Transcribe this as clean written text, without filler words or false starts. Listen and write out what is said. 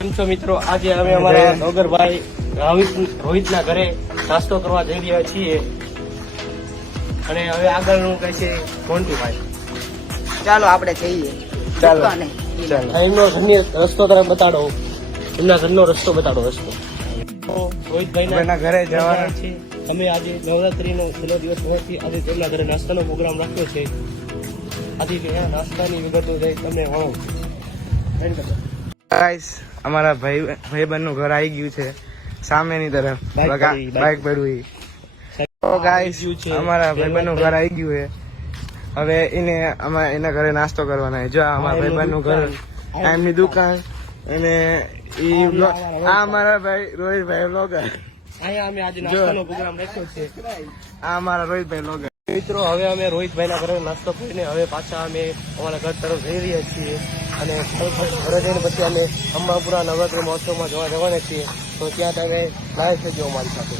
કેમ છો મિત્રો? આજે અમે અમારા નોગરભાઈ રોહિતના ઘરે નાસ્તો કરવા જઈ રહ્યા છીએ અને હવે આગળનું કહે છે મોન્ટુભાઈ. ચાલો આપણે જઈએ. ચાલો. ચાલો એમનો ઘરની રસ્તો તરફ બતાડો, એમના ઘરનો રસ્તો બતાડો. રસ્તો રોહિતભાઈના ઘરે જવાના છે. અમે આજે નવરાત્રીનો છેલ્લો દિવસ હોવાથી આજે તેમના ઘરે નાસ્તાનો પ્રોગ્રામ રાખ્યો છે. આજે નાસ્તાની વિગતો જઈ તમે ગાઈસ, અમારા ભાઈબંધ નું ઘર આવી ગયું છે સામેની તરફ. બાઇક પડ્યું. તો ગાઈસ, અમારા ભાઈબંધ નું ઘર આવી ગયું છે. હવે એના ઘરે નાસ્તો કરવાના છે. જો અમારા ભાઈબંધ નું ઘર, એમની દુકાન, અને આ અમારા ભાઈ રોહિતભાઈ બ્લોગર. અહીંયા અમે આજે નાસ્તાનો પ્રોગ્રામ રાખ્યો છે. આ અમારા રોહિતભાઈ બ્લોગર. મિત્રો, હવે અમે રોહિતભાઈના ઘરે નાસ્તો કરીને હવે પાછા અમે અમારા ઘર તરફ જઈ રહ્યા છીએ અને ઘરે જઈને પછી અમે અંબાપુરા નવરાત્રી મહોત્સવમાં જવાના છીએ. તો ત્યાં તમે લાઈવ થજો અમારી સાથે.